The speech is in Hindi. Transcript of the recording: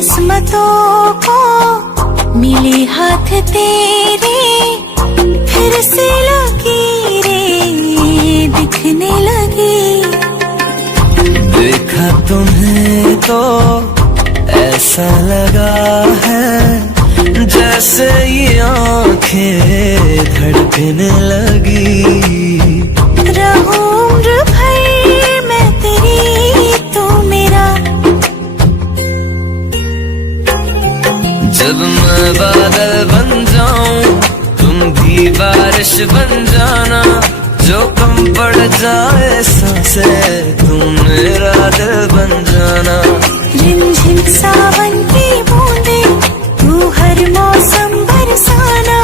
किस्मतों को मिले हाथ तेरे, फिर से लकीरें दिखने लगी। देखा तुम्हें तो ऐसा लगा है जैसे ये आंखें धड़कने लगी। रहूं उम्र भर मैं तेरी, तू मेरा। जब मैं बादल बन जाऊं तुम भी बारिश बन जाना, जो कम पड़ जाए सांसें तुम मेरा दिल बन जाना। रिमझिम सावन की बूंदे तू हर मौसम बरसाना,